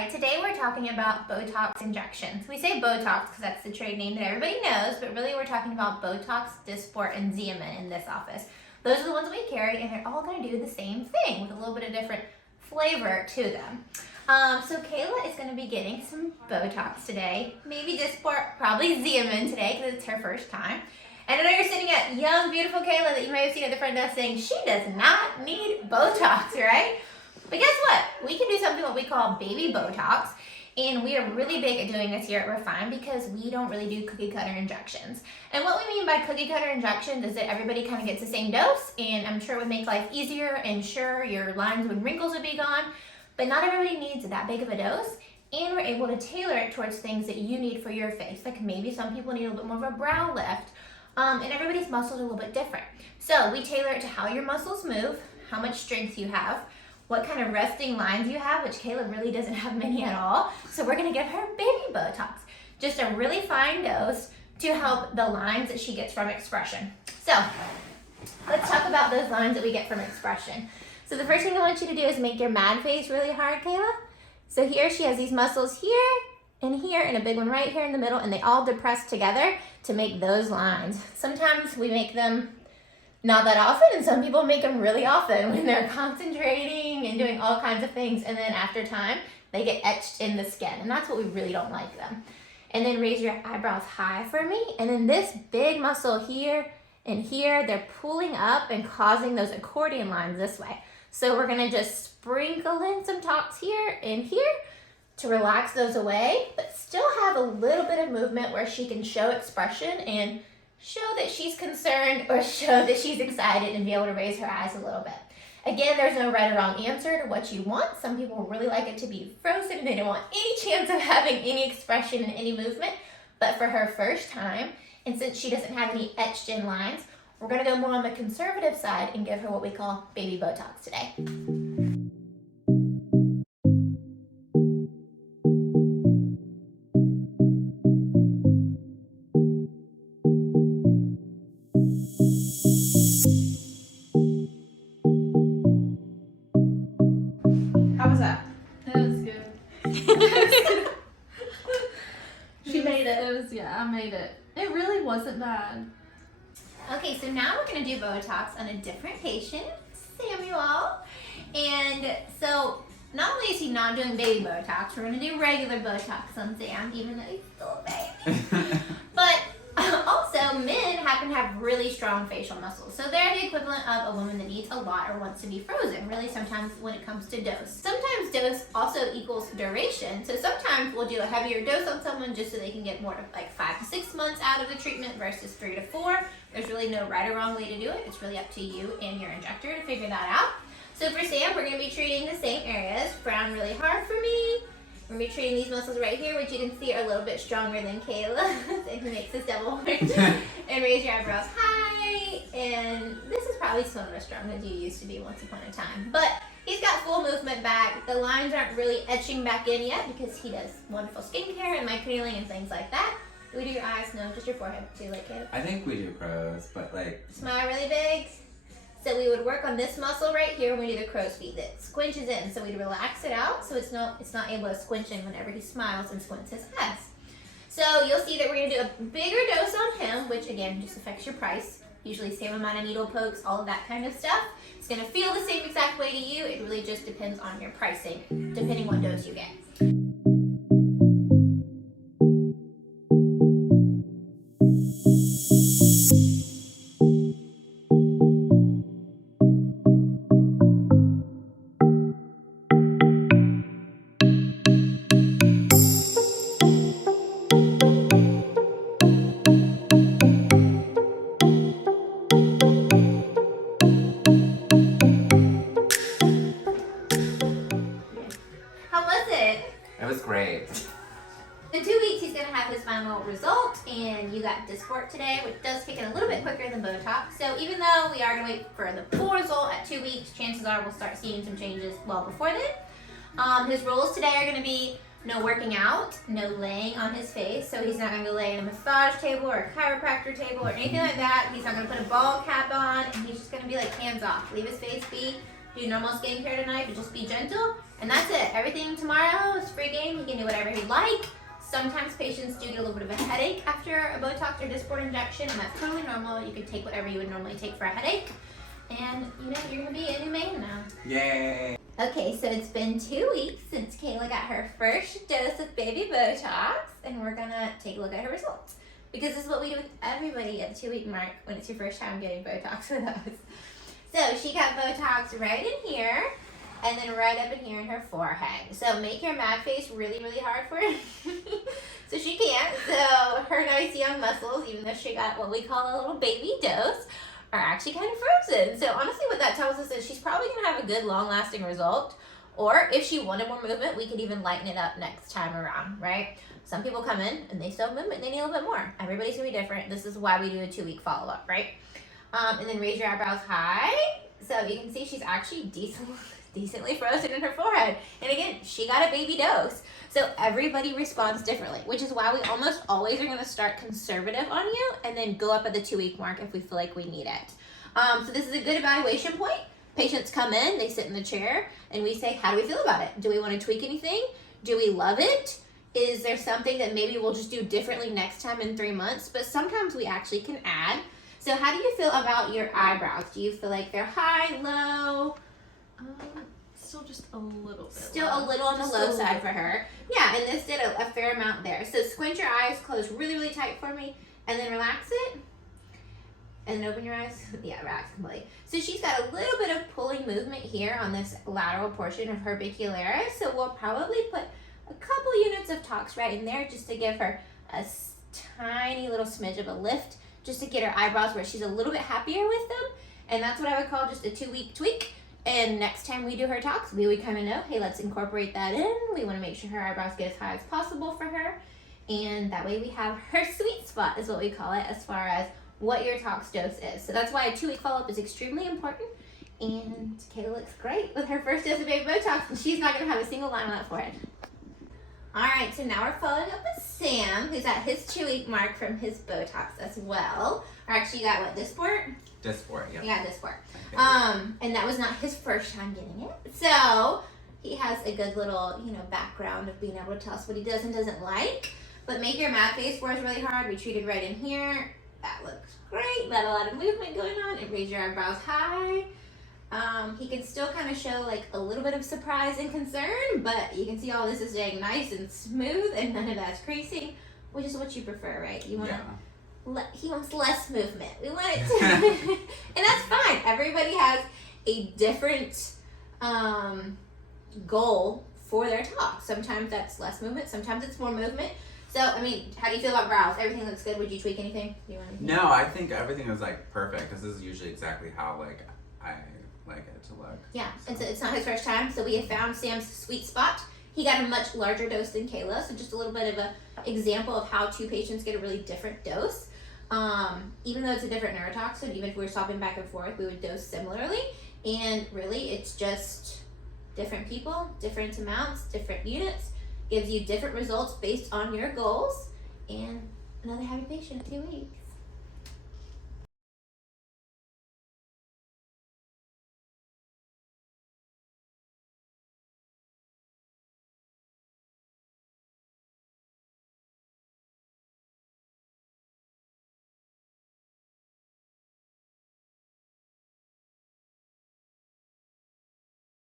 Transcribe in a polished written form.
right, today we're talking about Botox injections. We say Botox because that's the trade name that everybody knows, but really we're talking about Botox, Dysport, and Xeomin in this office. Those are the ones that we carry, and they're all going to do the same thing with a little bit of different flavor to them. So Kayla is going to be getting some Botox today, maybe Dysport, probably Xeomin today because it's her first time. And I know you're sitting at young, beautiful Kayla that you may have seen at the front desk saying she does not need Botox, right? But guess what? We can do something what we call baby Botox, and we are really big at doing this here at Refine because we don't really do cookie cutter injections. And what we mean by cookie cutter injections is that everybody kind of gets the same dose, and I'm sure it would make life easier, and sure, your lines and wrinkles would be gone, but not everybody needs that big of a dose, and we're able to tailor it towards things that you need for your face. Like maybe some people need a little bit more of a brow lift, and everybody's muscles are a little bit different. So we tailor it to how your muscles move, how much strength you have, what kind of resting lines you have, which Kayla really doesn't have many at all. So we're gonna give her baby Botox, just a really fine dose to help the lines that she gets from expression. So let's talk about those lines that we get from expression. So the first thing I want you to do is make your mad face really hard, Kayla. So here she has these muscles here and here and a big one right here in the middle, and they all depress together to make those lines. Sometimes we make them not that often, and some people make them really often when they're concentrating and doing all kinds of things, and then after time, they get etched in the skin, and that's what we really don't like them. And then raise your eyebrows high for me, and then this big muscle here and here, they're pulling up and causing those accordion lines this way. So we're gonna just sprinkle in some tops here and here to relax those away, but still have a little bit of movement where she can show expression and show that she's concerned or show that she's excited and be able to raise her eyes a little bit. Again, there's no right or wrong answer to what you want. Some people really like it to be frozen and they don't want any chance of having any expression and any movement. But for her first time, and since she doesn't have any etched in lines, we're gonna go more on the conservative side and give her what we call baby Botox today. How was that? That was good. She made it. I made it. It really wasn't bad. Okay, so now we're gonna do Botox on a different patient, Samuel. And so not only is he not doing baby Botox, we're gonna do regular Botox on Sam, even though he's still a baby. But also, men happen to have really strong facial muscles. So they're the equivalent of a woman that eats a lot or wants to be frozen, really sometimes when it comes to dose. Sometimes dose also equals duration. So sometimes we'll do a heavier dose on someone just so they can get more to like 5 to 6 months out of the treatment versus 3 to 4. There's really no right or wrong way to do it. It's really up to you and your injector to figure that out. So for Sam, we're gonna be treating the same areas. Frown really hard for me. We're going to be treating these muscles right here, which you can see are a little bit stronger than Kayla. And he makes this double horn. And raise your eyebrows high. And this is probably still not as strong as you used to be once upon a time. But he's got full movement back. The lines aren't really etching back in yet because he does wonderful skincare and microneedling and things like that. Do we do your eyes? No, just your forehead too, like Kayla. I think we do crows, but like... Smile really big. So we would work on this muscle right here when we do the crow's feet that squinches in. So we'd relax it out so it's not able to squinch in whenever he smiles and squints his eyes. So you'll see that we're going to do a bigger dose on him, which again just affects your price. Usually same amount of needle pokes, all of that kind of stuff. It's going to feel the same exact way to you. It really just depends on your pricing, depending what dose you get. It was great. In 2 weeks, he's going to have his final result, and you got Dysport today, which does kick in a little bit quicker than Botox. So even though we are going to wait for the full result at 2 weeks, chances are we'll start seeing some changes well before then. His rules today are going to be no working out, no laying on his face. So he's not going to lay in a massage table or a chiropractor table or anything like that. He's not going to put a ball cap on, and he's just going to be like hands off. Leave his face be. do normal skincare tonight, but just be gentle. And that's it. Everything tomorrow is free game. He can do whatever he like. Sometimes patients do get a little bit of a headache after a Botox or Dysport injection, and that's totally normal. You can take whatever you would normally take for a headache. And, you know, you're going to be a new man now. Yay! Okay, so it's been 2 weeks since Kayla got her first dose of baby Botox, and we're going to take a look at her results. Because this is what we do with everybody at the 2-week mark when it's your first time getting Botox with us. So she got Botox right in here, and then right up in here in her forehead. So make your mad face really, really hard for it. So she can't. So her nice young muscles, even though she got what we call a little baby dose, are actually kind of frozen. So honestly what that tells us is she's probably going to have a good long-lasting result. Or if she wanted more movement, we could even lighten it up next time around, right? Some people come in and they still have movement, they need a little bit more. Everybody's going to be different. This is why we do a 2-week follow-up, right? And then raise your eyebrows high. So you can see she's actually decently frozen in her forehead. And again, she got a baby dose. So everybody responds differently, which is why we almost always are going to start conservative on you and then go up at the 2-week mark if we feel like we need it. So this is a good evaluation point. Patients come in, they sit in the chair, and we say, how do we feel about it? Do we want to tweak anything? Do we love it? Is there something that maybe we'll just do differently next time in 3 months? But sometimes we actually can add. So how do you feel about your eyebrows? Do you feel like they're high, low? Still just a little bit. Still a little on the low side for her. Yeah, and this did a fair amount there. So squint your eyes, close really, really tight for me, and then relax it. And then open your eyes. Yeah, relax completely. So she's got a little bit of pulling movement here on this lateral portion of her bicularis. So we'll probably put a couple units of Tox right in there just to give her a tiny little smidge of a lift, just to get her eyebrows where she's a little bit happier with them. And that's what I would call just a 2-week tweak. And next time we do her Tox, we would kind of know, hey, let's incorporate that in. We want to make sure her eyebrows get as high as possible for her. And that way we have her sweet spot is what we call it as far as what your Tox dose is. So that's why a 2-week follow-up is extremely important. And Kayla looks great with her first dose of baby Botox, and she's not going to have a single line on that forehead. All right, so now we're following up with Sam, who's at his 2-week mark from his Botox as well. Or actually, you got what, Dysport? Dysport, yeah. You got Dysport. And that was not his first time getting it. So he has a good little, background of being able to tell us what he does and doesn't like. But make your mad face for us really hard. We treated right in here. That looks great. Got a lot of movement going on. And raise your eyebrows high. He can still kind of show like a little bit of surprise and concern, but you can see all this is staying nice and smooth and none of that's creasing, which is what you prefer, right? You want he wants less movement. We want it to, and that's fine. Everybody has a different goal for their talk. Sometimes that's less movement. Sometimes it's more movement. So, I mean, how do you feel about brows? Everything looks good. Would you tweak anything? Do you want anything? No, I think everything is like perfect. This is usually exactly how I like it to look. Yeah, and so it's not his first time. So we have found Sam's sweet spot. He got a much larger dose than Kayla. So just a little bit of an example of how 2 patients get a really different dose. Even though it's a different neurotoxin, even if we were swapping back and forth, we would dose similarly. And really, it's just different people, different amounts, different units. Gives you different results based on your goals. And another happy patient, 2 weeks.